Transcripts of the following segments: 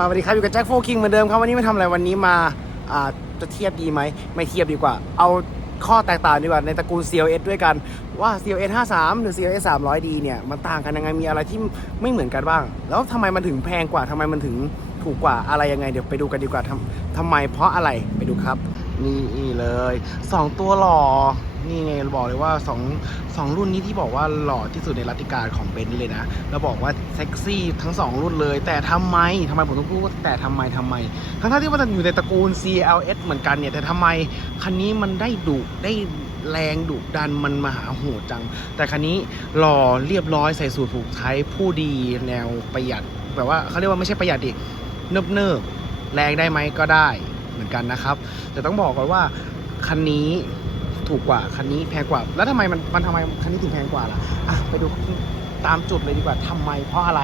สวัสดีครับอยู่กับแจ็คโฟคิงเหมือนเดิมครับวันนี้มาทำอะไรวันนี้มาอ่าจะเทียบดีไหมไม่เทียบดีกว่า เอาข้อแตกต่างดีกว่าในตระกูล CLS ด้วยกันว่า CLS 53 หรือ CLS 300D เนี่ยมันต่างกันยังไงมีอะไรที่ไม่เหมือนกันบ้าง แล้วทำไมมันถึงแพงกว่าทำไมมันถึงถูกกว่าอะไรยังไงเดี๋ยวไปดูกันดีกว่าทำทำไมเพราะอะไรไปดูครับ นี่เลยสองตัวหล่อ นี่ไงบอกเลยว่าสองสองรุ่นนี้ที่บอกว่าหล่อที่สุดในรัติการของเบนซ์เลยนะแล้วบอกว่าเซ็กซี่ทั้งสองรุ่นเลย แต่ทำไมทำไมผมต้องพูดว่าแต่ทำไมทำไม ทั้งๆที่ว่ามันอยู่ในตระกูล CLS เหมือนกันเนี่ยแต่ทำไมคันนี้มันได้ดุได้แรงดุดันมันมหาโหดจัง แต่คันนี้หล่อเรียบร้อยใส่สูตรผูกไทยผู้ดีแนวประหยัดแบบว่าเขาเรียกว่าไม่ใช่ประหยัดดิเนิบเนิบแรงได้ไหมก็ได้เหมือนกันนะครับ แต่ต้องบอกก่อนว่าคันนี้ ถูกกว่าคันนี้แพงกว่า แล้วทำไมมันมันทำไมคันนี้ถึงแพงกว่าล่ะอะไปดูตามจุดเลยดีกว่าทำไมเพราะอะไร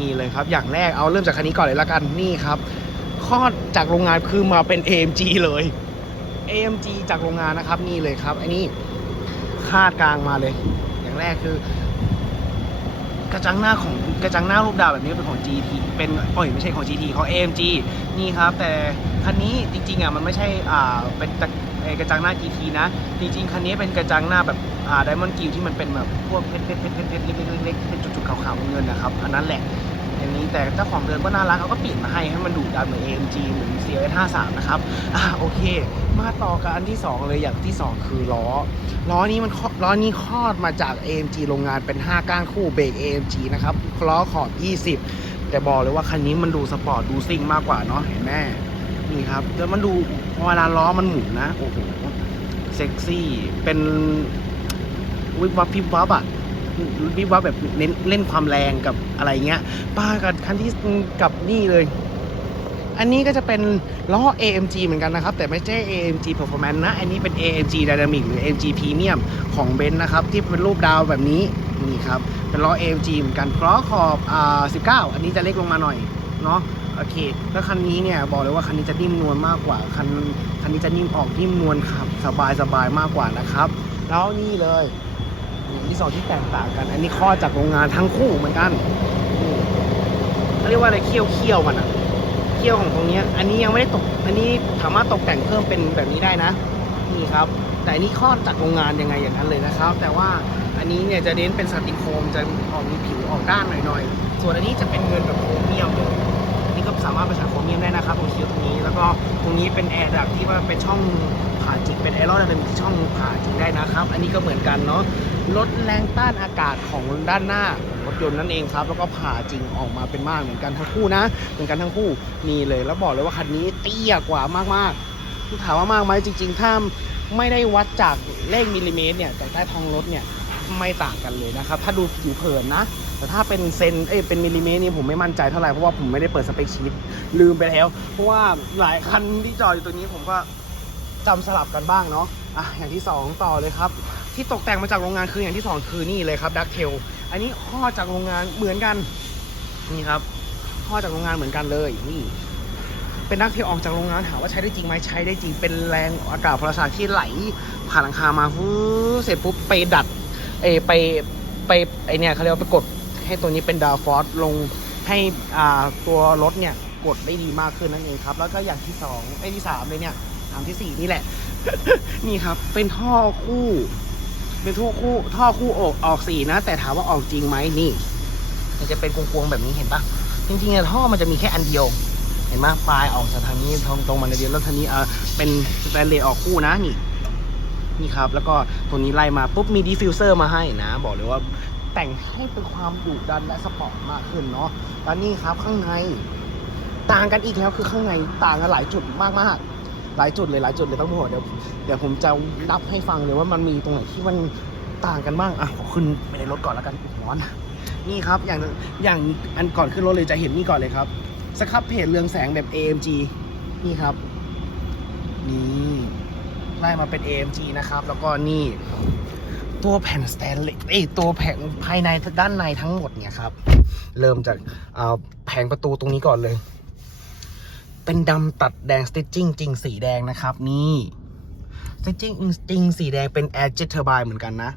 นี่เลยครับ อย่างแรกเอาเริ่มจากคันนี้ก่อนเลยละกันนี่ครับข้อจากโรงงานคือมาเป็น AMG เลย AMG จากโรงงานนะครับนี่เลยครับไอันนี้คาดกลางมาเลย อย่างแรกคือกระจังหน้าของกระจังหน้ารูปดาวแบบนี้เป็นของ GT เป็นโอ้ยไม่ใช่ของ GT ของ AMG นี่ครับ แต่คันนี้จริงๆอะมันไม่ใช่อ่าเป็น กระจังหน้า GT นะ จริงๆ คันนี้เป็นกระจังหน้าแบบอ่าไดมอนด์กิลที่มันเป็นแบบพวกเพชรเพชรเพชรเพชรเล็กๆเป็นจุดๆขาวๆเงินนะครับ อันนั้นแหละอย่างนี้แต่เจ้าของเดิมก็น่ารักเขาก็เปลี่ยนมาให้ให้มันดูดันเหมือน AMG เหมือน CLS 53นะครับอ่าโอเค มาต่อกับอันที่สองเลยอย่างที่สองคือล้อล้อนี้มันล้อนี้คลอดมาจาก AMG โรงงานเป็น 5 ก้านคู่เบรก AMG นะครับล้อขอบ 20 แต่บอกเลยว่าคันนี้มันดูสปอร์ตดูซิ่งมากกว่าเนาะเห็นไหม นี่ครับแล้วมันดูเวลาล้อมันหมุนนะ โอ้โห เซ็กซี่ เป็นวิบวับพิบวับอะวิบวับแบบเน้นเล่นความแรงกับอะไรเงี้ย ป้ากับคันที่กับนี่เลย อันนี้ก็จะเป็นล้อ AMG เหมือนกันนะครับ แต่ไม่ใช่ AMG Performance นะ อันนี้เป็น AMG Dynamic หรือ AMG Premium ของเบนซ์นะครับ ที่เป็นรูปดาวแบบนี้นี่ครับ เป็นล้อ AMG เหมือนกันล้อขอบอ่า19 อันนี้จะเล็กลงมาหน่อยเนาะ โอเคแล้วคันนี้เนี่ยบอกเลยว่าคันนี้จะนิ่มนวลมากกว่าคันคันนี้จะนิ่มออกนิ่มนวลขับสบายสบายมากกว่านะครับ แล้วนี่เลยอย่างที่สองที่แตกต่างกัน อันนี้ข้อจากโรงงานทั้งคู่เหมือนกันเขาเรียกว่าอะไรเคี่ยวเคี่ยวมันอะเที่ยวของตรงนี้อันนี้ยังไม่ได้ตก อันนี้สามารถตกแต่งเพิ่มเป็นแบบนี้ได้นะนี่ครับ แต่อันนี้คลอจากโรงงานยังไงอย่างนั้นเลยนะครับ แต่ว่าอันนี้เนี่ยจะเน้นเป็นสติกโคมจะออกมีผิวออกด้านหน่อยๆส่วนอันนี้จะเป็นเงินแบบโครเมียมเลย ก็สามารถไปใส่โครเมียมได้นะครับตรงคิ้วตรงนี้ แล้วก็ตรงนี้เป็นแอร์ดักที่ว่าเป็นช่องผ่าจิกเป็นแอร์รอดเป็นช่องผ่าจิกได้นะครับ อันนี้ก็เหมือนกันเนาะลดแรงต้านอากาศของด้านหน้ารถยนต์นั่นเองครับ แล้วก็ผ่าจริงออกมาเป็นมากเหมือนกันทั้งคู่นะ เหมือนกันทั้งคู่นี่เลย แล้วบอกเลยว่าคันนี้เตี้ยกว่ามากๆที่ถามว่ามากไหมจริง ๆ ถ้าไม่ได้วัดจากเลขมิลลิเมตรเนี่ยจากใต้ท้องรถเนี่ยไม่ต่างกันเลยนะครับ ถ้าดูผิวเผินนะ แต่ถ้าเป็นเซนเอ้ยเป็นมิลลิเมตรนี่ผมไม่มั่นใจเท่าไหร่เพราะว่าผมไม่ได้เปิดสเปคชีตลืมไปแล้ว เพราะว่าหลายคันที่จอดอยู่ตัวนี้ผมก็จำสลับกันบ้างเนาะอะอย่างที่สองต่อเลยครับ ที่ตกแต่งมาจากโรงงานคืออย่างที่สองคือนี่เลยครับดักเทลอันนี้ข้อจากโรงงานเหมือนกันนี่ครับข้อจากโรงงานเหมือนกันเลยนี่เป็นดักเทลออกจากโรงงานถามว่าใช้ได้จริงไหมใช้ได้จริงเป็นแรงอากาศพลศาสตร์ที่ไหล ผ่านหลังคามาฟูเสร็จปุ๊บไปดัดเอไปไปไอเนี่ยเขาเรียกว่าไปกด ให้ตัวนี้เป็นดาวฟอร์สลงให้อ่าตัวรถเนี่ยกดได้ดีมากขึ้นนั่นเองครับ แล้วก็อย่างที่สองไอยที่สามเลยเนี่ยสามที่สี่นี่แหละ นี่ครับ เป็นท่อคู่ เป็นท่อคู่ ท่อคู่ออกออกสีนะ แต่ถามว่าออกจริงไหมนี่ มันจะเป็นกวงๆแบบนี้เห็นปะจริงๆอะท่อมันจะมีแค่อันเดียว เห็นไหมปลายออกจากทางนี้ตรงตรงมาในเดียวแล้วทางนี้เออเป็นสแตนเลสออกคู่นะนี่นี่ครับ แล้วก็ตัวนี้ไล่มาปุ๊บมีดิฟฟิวเซอร์มาให้นะ บอกเลยว่า แต่งให้เป็นความดุดันและสปอร์ตมากขึ้นเนาะแล้วนี่ครับข้างในต่างกันอีกแล้วคือข้างในต่างกันหลายจุดมากๆหลายจุดเลยหลายจุดเลยต้องบอกเดี๋ยวเดี๋ยวผมจะนับให้ฟังเลยว่ามันมีตรงไหนที่มันต่างกันบ้างอะขอขึ้นไปในรถก่อนแล้วกันร้อนนี่ครับอย่างอย่างอันก่อนขึ้นรถเลยจะเห็นนี่ก่อนเลยครับสครับเพจเรืองแสงแบบ AMG นี่ครับ นี่ไล่มาเป็น AMG นะครับ แล้วก็นี่ ตัวแผ่นสแตนเลสเอ้ยตัวแผงภายในด้านในทั้งหมดเนี่ยครับ เริ่มจากาแผงประตูตรงนี้ก่อนเลย เป็นดำตัดแดงสติ t จิ้งจริงสีแดงนะครับ นี่สติ t จิ้งจริงสีแดงเป็น Air Jet Turbine เหมือนกันนะ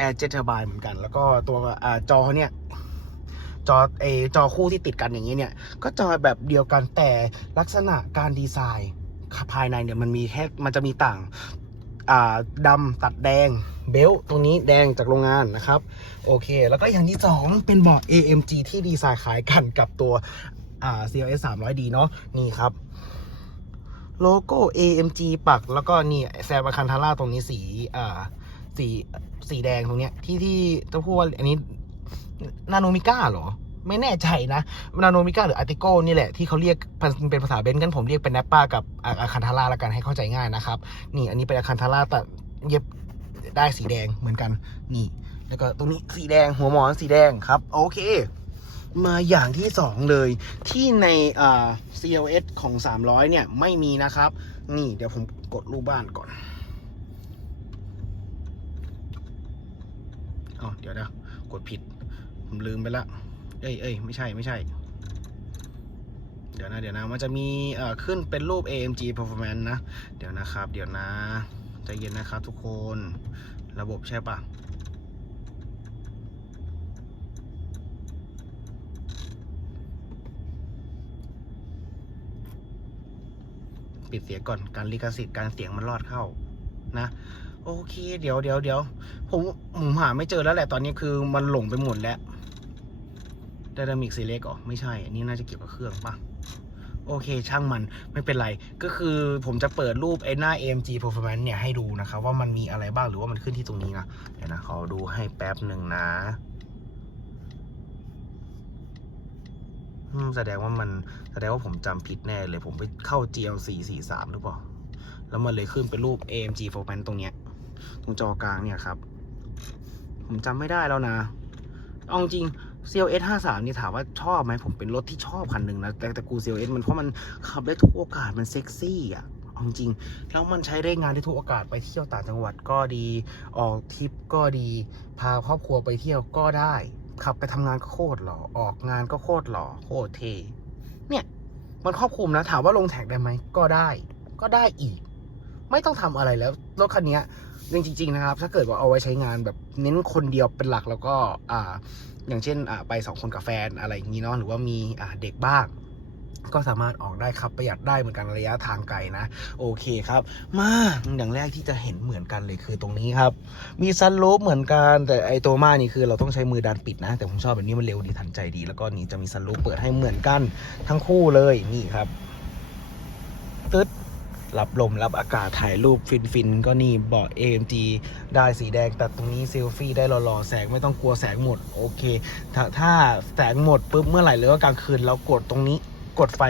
Air Jet Turbine เหมือนกัน แล้วก็ตัวอจอเนี่ยจอเอจอคู่ที่ติดกันอย่างนี้เนี่ย ก็จอแบบเดียวกันแต่ลักษณะการดีไซน์ภายในเนี่ยมันมีแค่มันจะมีต่างดำตัดแดง เบลต์ตรงนี้แดงจากโรงงานนะครับ โอเค แล้วก็อย่างที่สองเป็นเบาะ AMG ที่ดีไซน์คล้ายกันกับตัวอ่า CLS 300D เนาะนี่ครับโลโก้ AMG ปัก แล้วก็นี่แซมอาคันทาร่าตรงนี้สีอ่าสีสีแดงตรงเนี้ยที่ที่ต้องพูดว่าอันนี้นาโนมิก้าเหรอ ไม่แน่ใจนะนาโนมิก้าหรืออาร์ติโกนี่แหละ ที่เขาเรียกเป็นภาษาเบนซ์กันผมเรียกเป็นแนปป้ากับอาคันทาร่าล้วกันให้เข้าใจง่ายนะครับ นี่อันนี้เป็นอาคันทาร่าแต่เย็บ ได้สีแดงเหมือนกันนี่ แล้วก็ตรงนี้สีแดงหัวหมอนสีแดงครับ โอเค มาอย่างที่สองเลย ที่ในอ่า CLS ของ 300 เนี่ย ไม่มีนะครับ นี่เดี๋ยวผมกดรูปบ้านก่อนอ๋อเดี๋ยวเดี๋ยวกดผิด ผมลืมไปละ เอ้ยเอ้ยไม่ใช่ไม่ใช่ เดี๋ยวนะ เดี๋ยวนะ มันจะมีขึ้นเป็นรูป AMG Performance นะ เดี๋ยวนะครับ เดี๋ยวนะ ใจเย็นนะครับทุกคนระบบใช่ปะปิดเสียงก่อนการลิขสิทธิ์การเสียงมันรอดเข้านะโอเค เดี๋ยวเดี๋ยวเดี๋ยวผมผมหาไม่เจอแล้วแหละตอนนี้คือมันหลงไปหมดแล้ว d y นามิกซีเล็กอ๋อไม่ใช่ อันนี้น่าจะเกี่ยวกับเครื่องปะ โอเคช่างมันไม่เป็นไร ก็คือผมจะเปิดรูปไอ้หน้า AMG Performance เนี่ยให้ดูนะครับ ว่ามันมีอะไรบ้างหรือว่ามันขึ้นที่ตรงนี้นะเดี๋ยวนะขอดูให้แป๊บหนึ่งนะแสดงว่ามันแสดงว่าผมจำผิดแน่เลยผมไปเข้า GLC 43หรือเปล่า แล้วมันเลยขึ้นเป็นรูป AMG Performance ตรงเนี้ย ตรงจอกลางเนี่ยครับ ผมจำไม่ได้แล้วนะเอาจริง CLS 53นี่ถามว่าชอบไหมผมเป็นรถที่ชอบคันหนึ่งนะแต่แต่กู CLS มันเพราะมันขับได้ทุกโอกาสมันเซ็กซี่อะเอาจริงแล้วมันใช้ได้งานได้ทุกโอกาสไปเที่ยวต่างจังหวัดก็ดีออกทริปก็ดีพาครอบครัวไปเที่ยวก็ได้ขับไปทำงานก็โคตรหล่อออกงานก็โคตรหล่อโคตรเทเนี่ยมันครอบคลุมนะถามว่าลงแท็กได้ไหมก็ได้ ก็ได้อีก ไม่ต้องทำอะไรแล้วรถคันนี้จริงๆนะครับ ถ้าเกิดว่าเอาไว้ใช้งานแบบเน้นคนเดียวเป็นหลักแล้วก็อ่าอย่างเช่นอ่าไปสองคนกับแฟนอะไรอย่างนี้เนาะหรือว่ามีอ่าเด็กบ้างก็สามารถออกได้ครับประหยัดได้เหมือนกันระยะทางไกลนะ โอเคครับ มาอย่างแรกที่จะเห็นเหมือนกันเลยคือตรงนี้ครับ มีซันรูฟเหมือนกันแต่ไอตัวมานี่คือเราต้องใช้มือดันปิดนะ แต่ผมชอบแบบนี้มันเร็วดีทันใจดี แล้วก็นี่จะมีซันรูฟเปิดให้เหมือนกันทั้งคู่เลยนี่ครับตึ๊ด รับลมรับอากาศถ่ายรูปฟินฟินๆ ก็นี่เบาะ AMG ได้สีแดงตัดตรงนี้เซลฟี่ได้หล่อๆ แสงไม่ต้องกลัวแสงหมด โอเค ถ้าถ้าแสงหมดปุ๊บเมื่อไหร่หรือว่ากลางคืนเรากดตรงนี้กดไฟ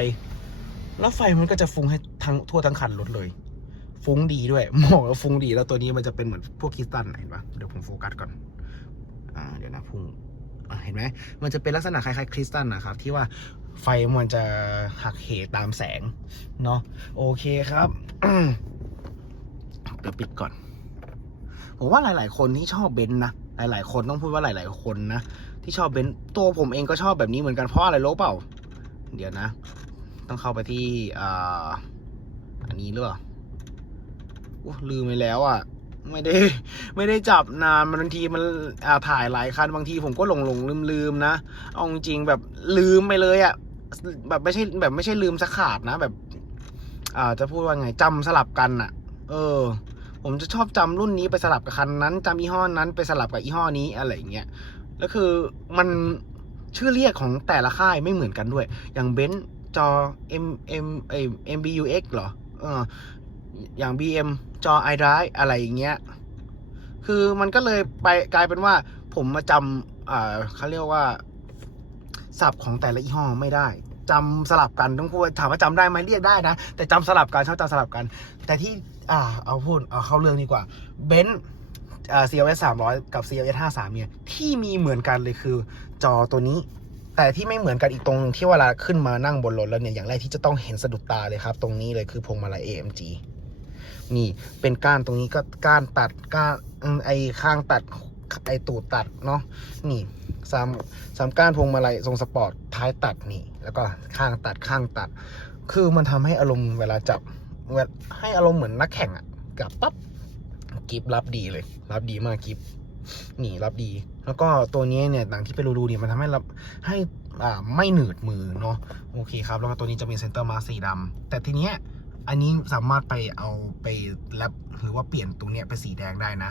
แล้วไฟมันก็จะฟุ้งให้ทั้งทั่วทั้งคันรถเลย ฟุ้งดีด้วยบอกว่าฟุ้งดีแล้วตัวนี้มันจะเป็นเหมือนพวกคริสตัลเห็นปะเดี๋ยวผมโฟกัสก่อนอ่าเดี๋ยวนะพุ่ง เห็นไหมมันจะเป็นลักษณะคล้ายๆคริสตัลนะครับ ที่ว่าไฟมันจะหักเหตามแสงเนาะโอเคครับเดี๋ยวปิดก่อน ผมว่าหลาย ๆ คนที่ชอบเบนซ์นะหลาย ๆ คนต้องพูดว่าหลาย ๆ คนนะที่ชอบเบนซ์ตัวผมเองก็ชอบแบบนี้เหมือนกันเพราะอะไรรู้เปล่า เดี๋ยวนะ ต้องเข้าไปที่อ่าอันนี้หรือเปล่าอู้ลืมไปแล้วอะ ไม่ได้ ไม่ได้จับนานบางทีมันอ่าถ่ายหลายคันบางทีผมก็หลงหลงลืมลืมนะเอาจริงแบบลืมไปเลยอะ่ะแบบไม่ใช่แบบไม่ใช่ลืมสักขาดนะ แบบ อ่าจะพูดว่าไงจำสลับกันอะ่ะ เออ ผมจะชอบจำรุ่นนี้ไปสลับกับคันนั้นจำยี่ห้อนั้นไปสลับกับยี่ห้อนี้อะไรอย่างเงี้ยแล้วคือมันชื่อเรียกของแต่ละค่ายไม่เหมือนกันด้วย อย่างเบนซ์จอ M M เอ่อ MBUX เหรอเออ อย่าง BM จอ iDrive อะไรอย่างเงี้ย คือมันก็เลยไปกลายเป็นว่า ผมมาจำอ่าเขาเรียกว่าศัพท์ของแต่ละยี่ห้อไม่ได้จำสลับกันต้องพูดถามว่าจำได้ไหมเรียกได้นะ แต่จำสลับกันชอบจำสลับกัน แต่ที่อ่าเอาพูดเอาเข้าเรื่องดีกว่าเบนซ์อ่า CLS 300 กับ CLS 53 เนี่ย ที่มีเหมือนกันเลยคือจอตัวนี้ แต่ที่ไม่เหมือนกันอีกตรงที่เวลาขึ้นมานั่งบนรถแล้วเนี่ย อย่างแรกที่จะต้องเห็นสะดุดตาเลยครับ ตรงนี้เลยคือพวงมาลัย AMG นี่เป็นก้านตรงนี้ก็ก้านตัดก้านไอข้างตัดไอตูดตัดเนาะนี่สามสามก้านพวงมาลัยทรงสปอร์ตท้ายตัดนี่ แล้วก็ข้างตัดข้างตัด คือมันทำให้อารมณ์เวลาจับเวลาให้อารมณ์เหมือนนักแข่งอะกับปั๊บกิฟรับดีเลย รับดีมากกิฟนี่รับดี แล้วก็ตัวนี้เนี่ยหนังที่เป็นรูๆเนี่ยมันทำให้รับให้อ่าไม่หนืดมือเนาะโอเคครับ แล้วก็ตัวนี้จะเป็นเซนเตอร์มาสีดำแต่ทีเนี้ย อันนี้สามารถไปเอาไปแลบหรือว่าเปลี่ยนตรงเนี้ยเป็นสีแดงได้นะ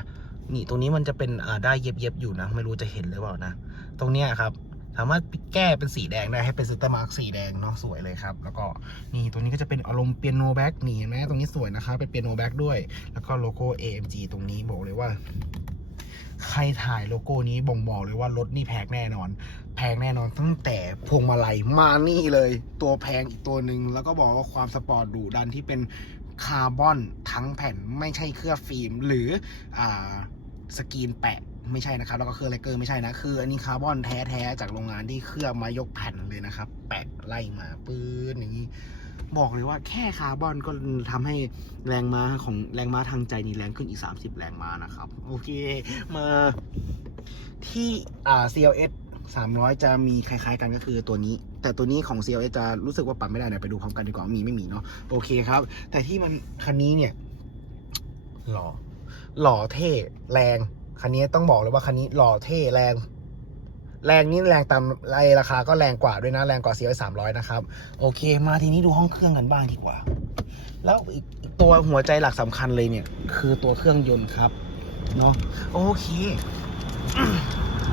นี่ตรงนี้มันจะเป็นอ่าได้เย็บๆอยู่นะ ไม่รู้จะเห็นหรือเปล่านะ ตรงเนี้ยครับ สามารถแก้เป็นสีแดงได้ให้เป็นเซนเตอร์มาร์กสีแดงเนาะสวยเลยครับ แล้วก็นี่ตัวนี้ก็จะเป็นอารมณ์เปียโนแบ็กนี่เห็นไหมตรงนี้สวยนะครับเป็นเปียโนแบ็กด้วย แล้วก็โลโก้ AMG ตรงนี้บอกเลยว่า ใครถ่ายโลโก้นี้บ่งบอกเลยว่ารถนี่แพงแน่นอน แพงแน่นอนตั้งแต่พวงมาลัยมานี่เลย ตัวแพงอีกตัวหนึ่งแล้วก็บอกว่าความสปอร์ตดุดันที่เป็นคาร์บอนทั้งแผ่นไม่ใช่เคลือบฟิล์ม หรืออ่าสกรีนแปะไม่ใช่นะครับ แล้วก็เครื่องเลเกอร์ไม่ใช่นะ คืออันนี้คาร์บอนแท้ๆ จากโรงงานที่เคลือบมายกแผ่นเลยนะครับ แปะไล่มาปื้นอย่างนี้ บอกเลยว่าแค่คาร์บอนก็ทำให้แรงม้าของแรงม้าทางใจนี่แรงขึ้นอีก 30 แรงม้านะครับ โอเค มาที่อ่า CLS 300 จะมีคล้าย ๆ กันก็คือตัวนี้ แต่ตัวนี้ของ CLS จะรู้สึกว่าปรับไม่ได้เนี่ยไปดูพร้อมกันดีกว่ามีไม่มีเนาะโอเคครับ แต่ที่มันคันนี้เนี่ยหล่อหล่อเท่แรงคันนี้ต้องบอกเลยว่าคันนี้หล่อเท่แรง แรงนี่แรงตามไรราคาก็แรงกว่าด้วยนะแรงกว่า CLS 300 นะครับ โอเค มาทีนี้ดูห้องเครื่องกันบ้างดีกว่า แล้วอีกตัวหัวใจหลักสำคัญเลยเนี่ย คือตัวเครื่องยนต์ครับเนาะโอเค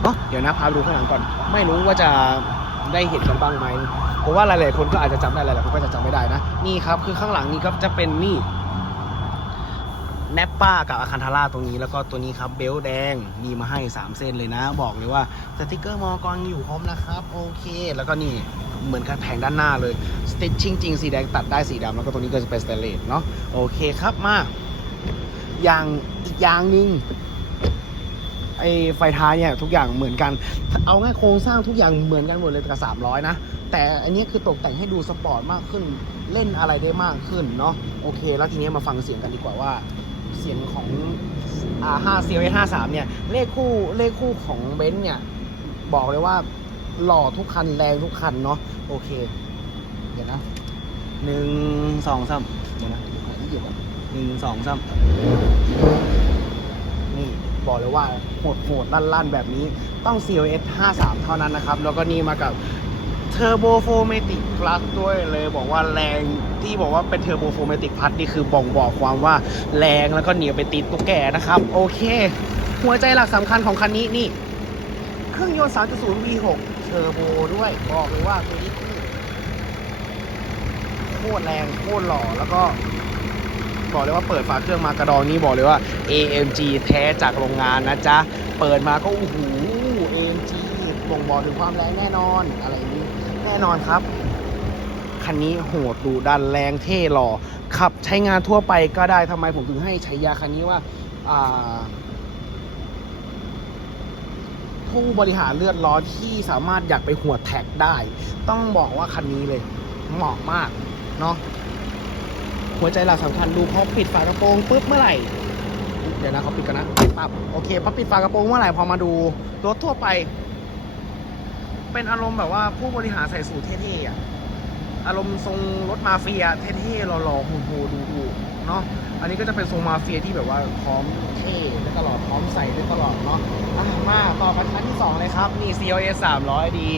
เออเดี๋ยวนะพาดูข้างหลังก่อน ไม่รู้ว่าจะได้เห็นกันบ้างไหมเพราะว่าหลายๆคนก็อาจจะจำได้หลายๆคนก็จะจำไม่ได้นะ นี่ครับคือข้างหลังนี้ก็จะเป็นนี่ แนปป้ากับอาคันทาร่าตรงนี้แล้วก็ตัวนี้ครับเบลต์แดงมีมาให้ 3 เส้นเลยนะ บอกเลยว่าสติกเกอร์มอกรอยู่พร้อมนะครับ โอเค แล้วก็นี่เหมือนกับแผงด้านหน้าเลยสติ t ชิ่งจริงสีแดงตัดได้สีดำแล้วก็ตัวนี้ก็จะเป็นสเตเลสเนาะโอเคครับมาอย่างอีกอย่างหนึ่งไอไฟท้ายเนี่ยทุกอย่างเหมือนกัน เอาง่ายโครงสร้างทุกอย่างเหมือนกันหมดเลยกับ300 นะ แต่อันนี้คือตกแต่งให้ดูสปอร์ตมากขึ้น เล่นอะไรได้มากขึ้นเนาะโอเค แล้วทีนี้มาฟังเสียงกันดีกว่าว่า เสียงของอ่า5 CLS 53เนี่ย เลขคู่เลขคู่ของเบนซ์เนี่ย บอกเลยว่าหล่อทุกคันแรงทุกคันเนาะโอเค เดี๋ยวนะหนึ่งสองสามเดี๋ยวนะหาที่เหยียบก่อนหนึ่งสองสามนี่บอกเลยว่าโหดโหดลั่นลั่นๆ แบบนี้ต้อง CLS 53 เท่านั้นนะครับ แล้วก็นี่มากับ เทอร์โบโฟเมติกพลัสด้วยเลยบอกว่าแรงที่บอกว่าเป็นเทอร์โบโฟเมติกพลัสนี่คือบ่งบอกความว่าแรงแล้วก็เหนียวไปติดตุ๊กแกนะครับ โอเค หัวใจหลักสำคัญของคันนี้นี่ เครื่องยนต์ 3.0 V6 เทอร์โบด้วย บอกเลยว่าตัวนี้โคตรแรงโคตรหล่อแล้วก็บอกเลยว่าเปิดฝาเครื่องมากระดองนี้บอกเลยว่า AMG แท้จากโรงงานนะจ๊ะ เปิดมาก็โอ้โห AMG บ่งบอกถึงความแรงแน่นอนอะไรนี้ น่นอนครับ คันนี้โหดดุดันแรงเท่หล่อขับใช้งานทั่วไปก็ได้ทำไมผมถึงให้ใช้ยาคันนี้ว่าผู้บริหารเลือดร้อนที่สามารถอยากไปหัวแท็กได้ ต้องบอกว่าคันนี้เลย เหมาะมากเนาะหัวใจหลักสำคัญดูพอปิดฝากระโปรงปุ๊บเมื่อไหร่เดี๋ยวนะเขาปิดกันนะปับโอเคพอปิดฝากระโปรงเมื่อไหร่พอมาดูรถทั่วไป เป็นอารมณ์แบบว่าผู้บริหารใส่สูทเท่ๆอะอารมณ์ทรงรถมาเฟียเท่ๆหล่อๆโหดๆดูๆเนาะอันนี้ก็จะเป็นทรงมาเฟียที่แบบว่าพร้อมเท่ได้ตลอดพร้อมใส่ได้ตลอดเนาะอะมาต่อกันคันที่สองเลยครับนี่ CLS 300ดี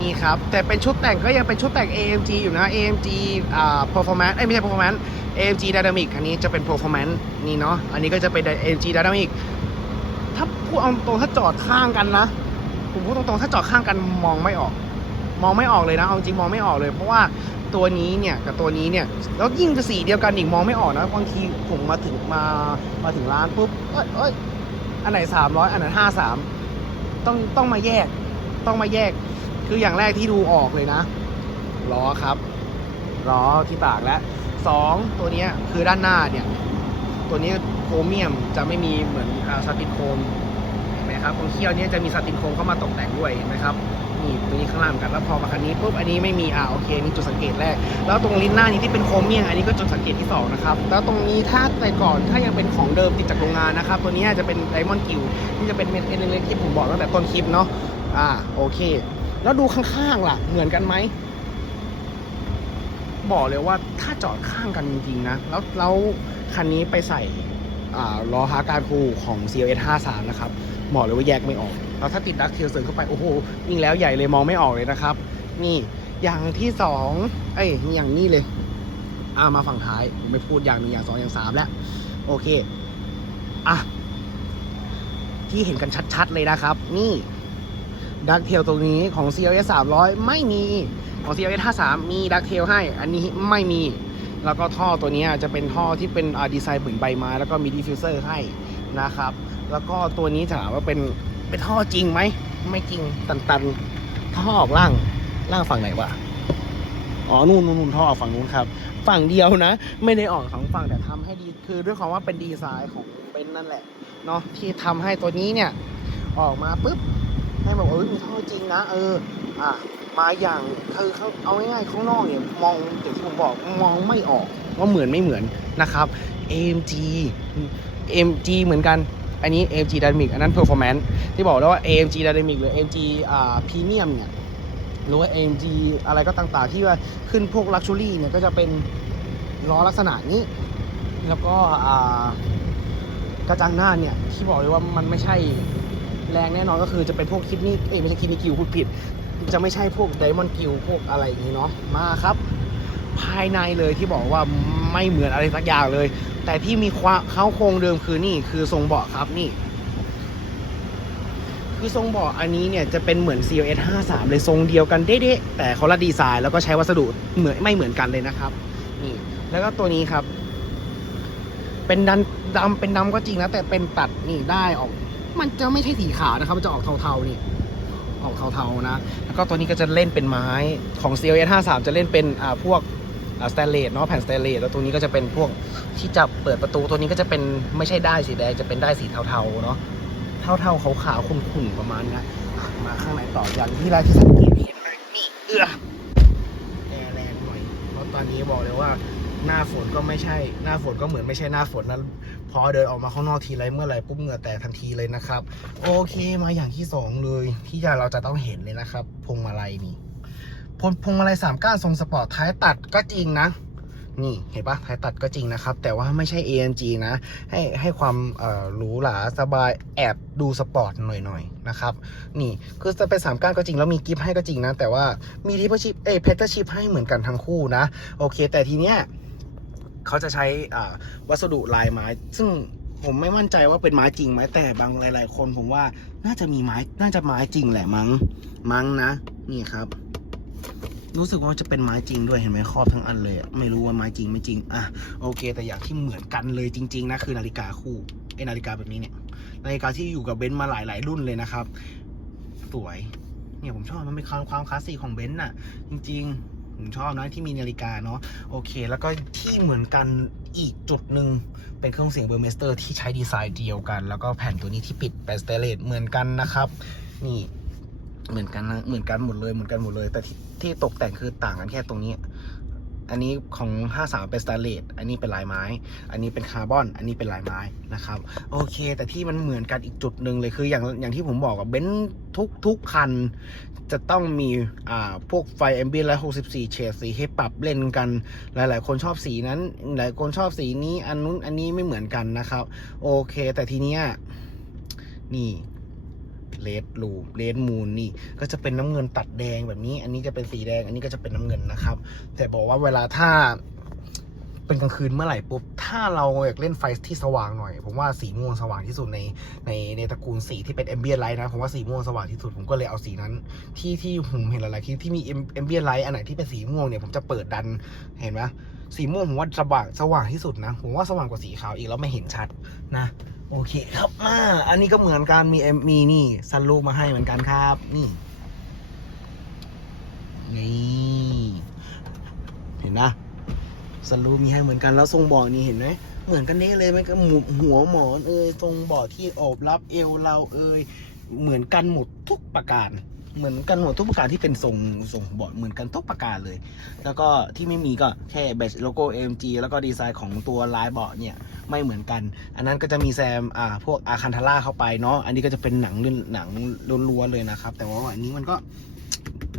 นี่ครับแต่เป็นชุดแต่งก็ยังเป็นชุดแต่ง AMG อยู่นะ AMG อ่า performance เอ้ยไม่ใช่ performance AMG dynamic อันนี้จะเป็น performance นี่เนาะอันนี้ก็จะเป็น AMG dynamic ถ้าพูดเอาตรงถ้าจอดข้างกันนะ ผมพูดตรงๆถ้าจอดข้างกันมองไม่ออก มองไม่ออกเลยนะเอาจริงมองไม่ออกเลย เพราะว่าตัวนี้เนี่ยกับตัวนี้เนี่ยแล้วยิ่งจะสีเดียวกันอีกมองไม่ออกนะบางทีผมมาถึงมามาถึงร้านปุ๊บเอ้ยเอ้ยอันไหนสามร้อยอันไหนห้าสามต้องต้องมาแยก ต้องมาแยก คืออย่างแรกที่ดูออกเลยนะล้อครับล้อที่ปากและสองตัวนี้คือด้านหน้าเนี่ย ตัวนี้โครเมียมจะไม่มีเหมือนอาสตินโคม นไหมครับตรงเขี้ยวเนี้จะมีสตินโครมเข้ามาตกแต่งด้วยนไหมครับนี่ตัวนี้ข้างล่างกันแล้วพอมาคันนี้ปุ๊บอันนี้ไม่มีอ่าโอเคนี่จุดสังเกตแรก แล้วตรงลิ้นหน้านี้ที่เป็นโครเมียมอันนี้ก็จุดสังเกตที่สองนะครับแล้วตรงนี้ถ้าแต่ก่อนถ้ายังเป็นของเดิมติดจากโรงงานนะครับตัวนี้จะเป็นไดมอนด์กิวที่จะเป็นเม็ดเล็กๆที่ผมบอกตั้งแต่ต้นคลิปเนาะอ่าโอเค แล้วดูข้างๆล่ะเหมือนกันไหมบอกเลยว่าถ้าจอดข้างกันจริงๆนะแล้วแล้วคันนี้ไปใส่อ่าล้อฮาร์การคูของ CLS 53 นะครับ บอกเลยว่าแยกไม่ออกแล้วถ้าติดดักเทลเสริมเข้าไป โอ้โหยิ่งแล้วใหญ่เลยมองไม่ออกเลยนะครับ นี่อย่างที่สองเอ้ยอย่างนี้เลยอ่ามาฝั่งท้ายผมไม่พูดอย่างหนึ่งอย่างสองอย่างสามแล้ว โอเคอะที่เห็นกันชัดๆเลยนะครับ นี่ดักเทลตรงนี้ของ CLS 300 ไม่มีของ CLS 53 มีดักเทลให้ อันนี้ไม่มี แล้วก็ท่อตัวนี้จะเป็นท่อที่เป็นดีไซน์เหมือนใบไม้แล้วก็มีดิฟฟิวเซอร์ให้ นะครับ แล้วก็ตัวนี้ถามว่าเป็นเป็นท่อจริงไหมไม่จริงตันๆท่อออกล่างล่างฝั่งไหนวะอ๋อนู่นนู่นท่อออกฝั่งนู้นครับ ฝั่งเดียวนะ ไม่ได้ออกสองฝั่งแต่ทำให้ดีคือด้วยความว่าเป็นดีไซน์ของเบนซ์นั่นแหละเนาะที่ทำให้ตัวนี้เนี่ย ออกมาปุ๊บให้บอกว่าเอ้ยมีท่อจริงนะ เออ อะมาอย่างคือเขาเอาง่ายๆข้างนอกเนี่ยมองอย่างที่ผมบอกมองไม่ออกว่าเหมือนไม่เหมือนนะครับ AMG AMG เหมือนกัน อันนี้ AMG Dynamic อันนั้น Performance ที่บอกแล้วว่า AMG Dynamic หรือ AMG อ่า Premium เนี่ยหรือว่า AMG อะไรก็ต่างๆ ที่ว่าขึ้นพวก Luxury เนี่ยก็จะเป็นล้อลักษณะนี้ แล้วก็อ่ากระจังหน้าเนี่ยที่บอกเลยว่ามันไม่ใช่แรงแน่นอนก็คือจะเป็นพวกคิดนี่เอ้ไม่ใช่คิดนี่กิวพูดผิด จะไม่ใช่พวกไดมอนด์กิวพวกอะไรอย่างนี้เนาะมาครับ ภายในเลยที่บอกว่า ไม่เหมือนอะไรสักอย่างเลย แต่ที่มีความเขาโครงเดิมคือนี่คือทรงเบาะครับนี่ คือทรงเบาะอันนี้เนี่ยจะเป็นเหมือน CLS 53เลยทรงเดียวกันเด๊ะแต่คนละดีไซน์แล้วก็ใช้วัสดุเหมือนไม่เหมือนกันเลยนะครับ นี่ แล้วก็ตัวนี้ครับ เป็นดันดำเป็นดำก็จริงนะแต่เป็นตัดนี่ได้ออก มันจะไม่ใช่สีขาวนะครับมันจะออกเทาๆนี่ออกเทาๆนะ แล้วก็ตัวนี้ก็จะเล่นเป็นไม้ของ CLS 53จะเล่นเป็นอ่าพวก สแตนเลสเนาะแผ่นสแตนเลสแล้วตัวนี้ก็จะเป็นพวกที่จับเปิดประตูตัวนี้ก็จะเป็นไม่ใช่ได้สีแดงจะเป็นได้สีเทาๆเนาะเทาๆขาวๆขุ่นๆประมาณนี้มาข้างในต่ออย่างที่แรกที่สังเกตเห็นเลยนี่เอื้อแอร์แรงหน่อยเพราะตอนนี้บอกเลยว่าหน้าฝนก็ไม่ใช่ หน้าฝนก็เหมือนไม่ใช่หน้าฝนนั้น พอเดินออกมาข้างนอกทีไรเมื่อไหร่ปุ๊บเหงื่อแตกทันทีเลยนะครับ โอเคมาอย่างที่สองเลย ที่จะเราจะต้องเห็นเลยนะครับพวงมาลัยนี่ พวงมาลัยสามก้านทรงสปอร์ตท้ายตัดก็จริงนะ นี่เห็นปะท้ายตัดก็จริงนะครับ แต่ว่าไม่ใช่ AMG นะ ให้ให้ความหรูหราสบายแอบดูสปอร์ตหน่อยๆนะครับ นี่คือจะเป็นสามก้านก็จริงแล้วมีกิฟต์ให้ก็จริงนะ แต่ว่ามีทิปชิปเอเพเตอร์ชิปให้เหมือนกันทั้งคู่นะ โอเค แต่ทีเนี้ยเขาจะใช้วัสดุลายไม้ ซึ่งผมไม่มั่นใจว่าเป็นไม้จริงไหมแต่บางหลาย ๆ คนผมว่าน่าจะมีไม้น่าจะไม้จริงแหละมั้งมั้งนะ นี่ครับ รู้สึกว่าจะเป็นไม้จริงด้วยเห็นไหมครอบทั้งอันเลยอะไม่รู้ว่าไม้จริงไม่จริงอะโอเค แต่อย่างที่เหมือนกันเลยจริง ๆนะคือนาฬิกาคู่ไอ้นาฬิกาแบบนี้เนี่ย นาฬิกาที่อยู่กับเบนซ์มาหลายๆรุ่นเลยนะครับ สวย เนี่ยผมชอบมันเป็นความความคลาสสิกของเบนซ์น่ะ จริง ๆ ผมชอบนะที่มีนาฬิกาเนาะโอเค แล้วก็ที่เหมือนกันอีกจุดหนึ่งเป็นเครื่องเสียงเบอร์เมสเตอร์ที่ใช้ดีไซน์เดียวกัน แล้วก็แผ่นตัวนี้ที่ปิดเป็นสเตเลสเหมือนกันนะครับ นี่ เหมือนกันนะเหมือนกันหมดเลยเหมือนกันหมดเลย แต่ที่ที่ตกแต่งคือต่างกันแค่ตรงนี้ อันนี้ของ 53 เป็นสแตนเลสอันนี้เป็นลายไม้ อันนี้เป็นคาร์บอน อันนี้เป็นลายไม้นะครับ โอเค แต่ที่มันเหมือนกันอีกจุดหนึ่งเลยคืออย่างอย่างที่ผมบอกกับเบนซ์ทุกทุกคัน จะต้องมีอ่าพวกไฟแอมเบียนและ64 เฉดสีให้ปรับเล่นกัน หลาย ๆ คนชอบสีนั้น หลายคนชอบสีนี้อันนู้นอันนี้ไม่เหมือนกันนะครับ โอเค แต่ทีเนี้ยนี่ เลดลูเลดมูนนี่ ก็จะเป็นน้ำเงินตัดแดงแบบนี้ อันนี้จะเป็นสีแดง อันนี้ก็จะเป็นน้ำเงินนะครับ แต่บอกว่าเวลาถ้าเป็นกลางคืนเมื่อไหร่ปุ๊บ ถ้าเราอยากเล่นไฟที่สว่างหน่อย ผมว่าสีม่วงสว่างที่สุดในในในตระกูลสีที่เป็น ambient light นะ ผมว่าสีม่วงสว่างที่สุด ผมก็เลยเอาสีนั้น ที่ที่ผมเห็นหลายๆคลิปที่มี ambient light อันไหนที่เป็นสีม่วงเนี่ยผมจะเปิดดันเห็นไหม สีม่วงผมว่าสว่างสว่างที่สุดนะ ผมว่าสว่างกว่าสีขาวอีกแล้วไม่เห็นชัดนะ โอเคครับมาอันนี้ก็เหมือนกันมีเอ็มมีนี่ซันลูกมาให้เหมือนกันครับ นี่นี่เห็นนะสลูมีให้เหมือนกันแล้วทรงบาะนี่เห็นไหมเหมือนกันเด้เลยมันก็หมุหัวหมอนเอยทรงบาะที่โอบรับเอวเราเอยเหมือนกันหมดทุกประการ เหมือนกันหมดทุกประการที่เป็นทรงทรงเบาะเหมือนกันทุกประการเลย แล้วก็ที่ไม่มีก็แค่แบตโลโก้ AMG แล้วก็ดีไซน์ของตัวลายเบาะเนี่ยไม่เหมือนกัน อันนั้นก็จะมีแซมอ่าพวกอาคันทาร่าเข้าไปเนาะอันนี้ก็จะเป็นหนังเรื่องหนังล้วนๆเลยนะครับ แต่ว่าอันนี้มันก็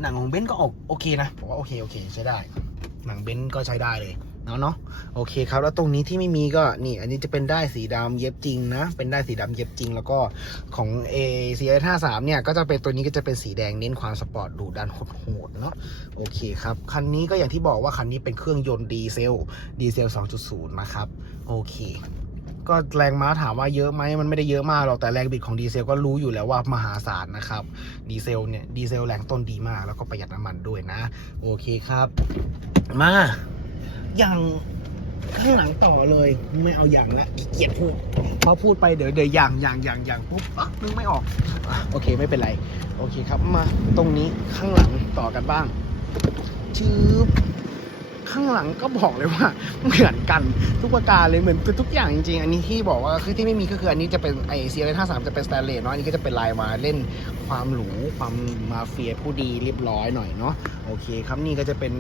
หนังของเบนซ์ก็ออกโอเคนะผมว่าโอเคโอเคใช้ได้ หนังเบนซ์ก็ใช้ได้เลย เนาะเนาะโอเคครับ แล้วตรงนี้ที่ไม่มีก็นี่อันนี้จะเป็นได้สีดำเย็บจริงนะ เป็นได้สีดำเย็บจริง แล้วก็ของ A C S 5 3เนี่ยก็จะเป็นตัวนี้ก็จะเป็นสีแดงเน้นความสปอร์ตดุดันโหดๆเนาะโอเคครับคันนี้ก็อย่างที่บอกว่าคันนี้เป็นเครื่องยนต์ดีเซลดีเซล 2.0 นะครับโอเคก็แรงม้าถามว่าเยอะไหมมันไม่ได้เยอะมากหรอกแต่แรงบิดของดีเซลก็รู้อยู่แล้วว่ามหาศาลนะครับดีเซลเนี่ยดีเซลแรงต้นดีมากแล้วก็ประหยัดน้ำมันด้วยนะ โอเคครับ มา อย่างข้างหลังต่อเลยไม่เอาอย่างละขี้เกียจพูดพอพูดไปเดี๋ยวเดี๋ยวอย่างอย่างอย่างอย่างปุ๊บอ๊ะนึกไม่ออกอะโอเคไม่เป็นไร โอเคครับมาตรงนี้ข้างหลังต่อกันบ้างชืบ ข้างหลังก็บอกเลยว่าเหมือนกันทุกประการเลยเหมือนคือทุกอย่างจริงๆ อันนี้ที่บอกว่าคือที่ไม่มีก็คืออันนี้จะเป็นไอเซียห้าสามจะเป็นสแตนเลสเนาะอันนี้ก็จะเป็นลายมาเล่นความหรูความมาเฟียผู้ดีเรียบร้อยหน่อยเนาะโอเคครับนี่ก็จะเป็น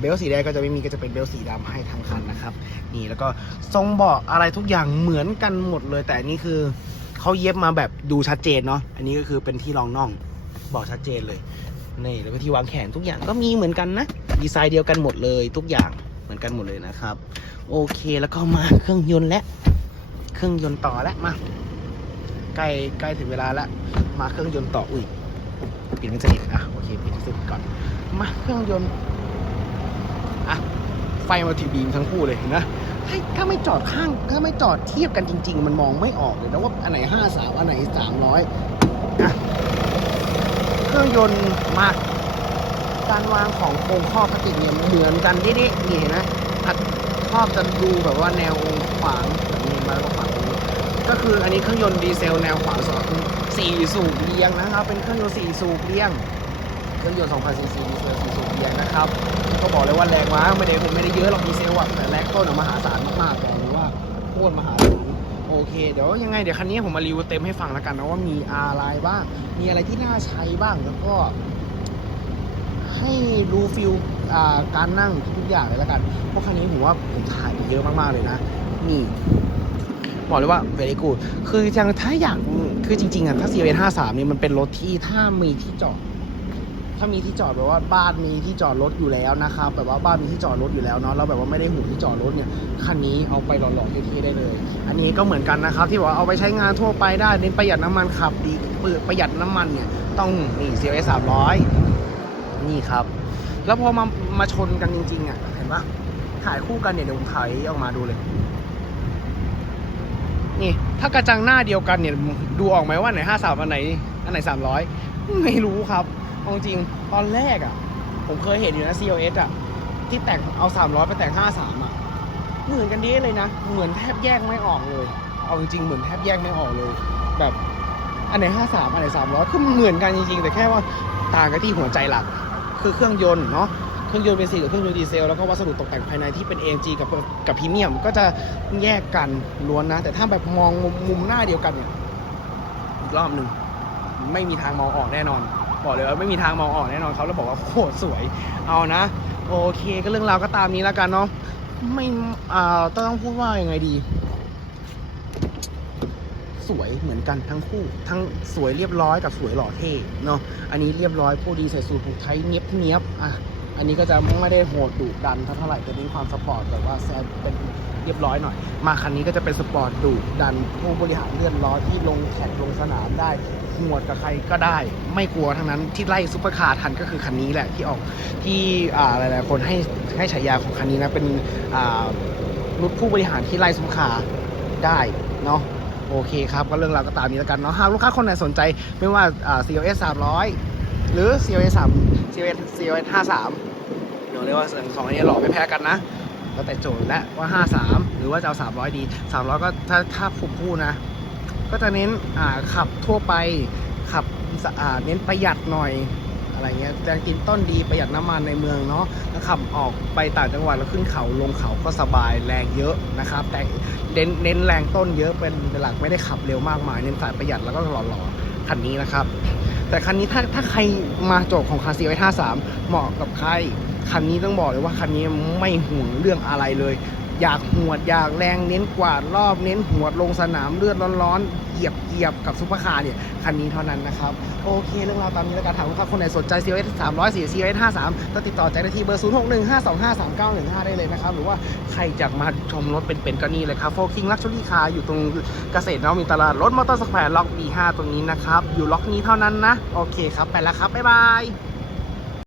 เบลสีแดงก็จะไม่มีก็จะเป็นเบลสีดำให้ทั้งคันนะครับนี่แล้วก็ทรงเบาะอะไรทุกอย่างเหมือนกันหมดเลย แต่อันนี้คือเขาเย็บมาแบบดูชัดเจนเนาะอันนี้ก็คือเป็นที่รองน่องเบาะชัดเจนเลยนี่แล้วก็ที่วางแขนทุกอย่างก็มีเหมือนกันนะ ดีไซน์เดียวกันหมดเลย ทุกอย่างเหมือนกันหมดเลยนะครับ โอเคแล้วก็มาเครื่องยนต์และเครื่องยนต์ต่อแล้วมาใกล้ใกล้ถึงเวลาแล้วมาเครื่องยนต์ต่ออุ้ยปิดไม่สนิทนะโอเคปิดให้สนิทก่อนมาเครื่องยนต์อะไฟมาทีบีมทั้งคู่เลยนะถ้าถ้าไม่จอดข้างถ้าไม่จอดเทียบกันจริง ๆ มันมองไม่ออกเลยนะว่าอันไหนห้าสามอันไหนสามร้อยเครื่องยนต์มา การวางของโครงข้อพลาสติกเนี่ยเหมือนกันดิดินี่เห็นไหมชอบจะดูแบบว่าแนวขวางแบบนี้มาแล้วก็ขวางตรงนี้ก็คืออันนี้เครื่องยนต์ดีเซลแนวขวางสองสี่สูบเรียงนะครับ เป็นเครื่องยนต์สี่สูบเรียงเครื่องยนต์2,000ซีซีดีเซลสี่สูบเรียงนะครับก็บอกเลยว่าแรงม้าไม่ได้ผมไม่ได้เยอะหรอกดีเซลอะแต่แรงต้นอะมหาศาลมากๆบอกเลยว่าโคตรมหาศาลโอเคเดี๋ยวยังไงเดี๋ยวคันนี้ผมมารีวิวเต็มให้ฟังแล้วกันนะว่ามีอะไรบ้าง มีอะไรที่น่าใช้บ้างแล้วก็ ให้รู้ฟิลการนั่งทุกอย่างเลยแล้วกัน เพราะคันนี้ผมว่าผมถ่ายไปเยอะมากๆเลยนะ นี่บอกเลยว่า very good คือจังถ้าอยากคือจริงๆอะถ้า c ีเห้าสามนี่มันเป็นรถที่ถ้ามีที่จอด ถ้ามีที่จอดแบบว่าบ้านมีที่จอดรถอยู่แล้วนะครับแบบว่าบ้านมีที่จอดรถอยู่แล้วเนาะแล้วแบบว่าไม่ได้ห่วงที่จอดรถเนี่ยคันนี้เอาไปหล่อๆเท่ๆได้เลย อันนี้ก็เหมือนกันนะครับ ที่บอกว่าเอาไปใช้งานทั่วไปได้เน้นประหยัดน้ำมันขับดีประหยัดน้ำมันเนี่ยต้องนี่ CLS 300 นี่ครับ แล้วพอมามาชนกันจริงๆอะเห็นปะถ่ายคู่กันเนี่ยเดี๋ยวผมถ่ายออกมาดูเลย นี่ถ้ากระจังหน้าเดียวกันเนี่ยดูออกไหมว่าอันไหนห้าสามอันไหนอันไหนสามร้อยไม่รู้ครับเอาจริงตอนแรกอะ ผมเคยเห็นอยู่นะ CLS อะที่แต่งเอา300ไปแต่ง53อะเหมือนกันดีเลยนะ เหมือนแทบแยกไม่ออกเลย เอาจริงๆเหมือนแทบแยกไม่ออกเลย แบบอันไหน53อันไหน300คือเหมือนกันจริงๆ แต่แค่ว่าต่างกันที่หัวใจหลัก คือเครื่องยนต์เนาะเครื่องยนต์เป็นสีกับเครื่องยนต์ดีเซลแล้วก็วัสดุตกแต่งภายในที่เป็น AMG กับกับพรีเมียมก็จะแยกกันล้วนนะ แต่ถ้าแบบมองมุมมุมหน้าเดียวกันเนี่ยอีกรอบหนึ่งไม่มีทางมองออกแน่นอนบอกเลยว่าไม่มีทางมองออกแน่นอนเขาแล้วบอกว่าโคตรสวยเอานะ โอเคก็เรื่องราวก็ตามนี้แล้วกันเนาะไม่อ่าต้องพูดว่ายังไงดี สวยเหมือนกันทั้งคู่ ทั้งสวยเรียบร้อยกับสวยหล่อเท่เนาะอันนี้เรียบร้อยผู้ดีใส่สูทผูกไทยเนียบเนียบอะอันนี้ก็จะไม่ได้โหดดุดันเท่าไหร่แต่เน้นความสปอร์ตแบบว่าแซดเป็นเรียบร้อยหน่อย มาคันนี้ก็จะเป็นสปอร์ตดุดันผู้บริหารเลื่อนล้อที่ลงแข่งลงสนามได้หวดกับใครก็ได้ ไม่กลัวทั้งนั้นที่ไล่ซุปเปอร์คาร์ทันก็คือคันนี้แหละที่ออกที่อ่าหลายๆคนให้ให้ฉายาของคันนี้นะเป็นอ่ารถผู้บริหารที่ไล่ซุปเปอร์คาร์ได้เนาะ โอเคครับ ก็เรื่องราวก็ตามนี้แล้วกันเนาะหากลูกค้าคนไหนสนใจไม่ว่าอ่า CLS 300 หรือ CLS 3 CLS CLS 53เดี๋ยวเรียกว่าสองอันนี้หล่อไม่แพ้กันนะแล้วแต่โจทย์และว่า 53 หรือว่าจะเอา 300 ดี 300 ก็ถ้าถ้าผมพูดนะ ก็จะเน้นอ่าขับทั่วไปขับเน้นประหยัดหน่อย อะไรเงี้ยแรงกินต้นดีประหยัดน้ำมันในเมืองเนาะแล้วขับออกไปต่างจังหวัดแล้วขึ้นเขาลงเขาก็สบายแรงเยอะนะครับ แต่เน้นเน้นแรงต้นเยอะเป็นหลักไม่ได้ขับเร็วมากมายเน้นสายประหยัดแล้วก็หล่อๆคันนี้นะครับ แต่คันนี้ถ้าถ้าใครมาโจกของคาซีไว้53เหมาะกับใครคันนี้ต้องบอกเลยว่าคันนี้ไม่ห่วงเรื่องอะไรเลย อยากหวดอยากแรงเน้นกวาดรอบเน้นหวดลงสนามเลือดร้อนๆเหยียบเหยียบกับซุปเปอร์คาร์เนี่ยคันนี้เท่านั้นนะครับ โอเคเรื่องราวตามนี้แล้วกันถามลูกค้าคนไหนสนใจ CLS 300 4 CLS 53ก็ติดต่อใจได้ที่เบอร์ 0615253915 ได้เลยนะครับ หรือว่าใครอยากมาชมรถเป็นๆก็นี่เลยครับโฟคิงลักชัวรี่คาร์อยู่ตรงเกษตรนวมินทร์ตลาดรถมอเตอร์สแควร์ล็อก B5 ตรงนี้นะครับอยู่ล็อกนี้เท่านั้นนะโอเคครับไปแล้วครับบ๊ายบาย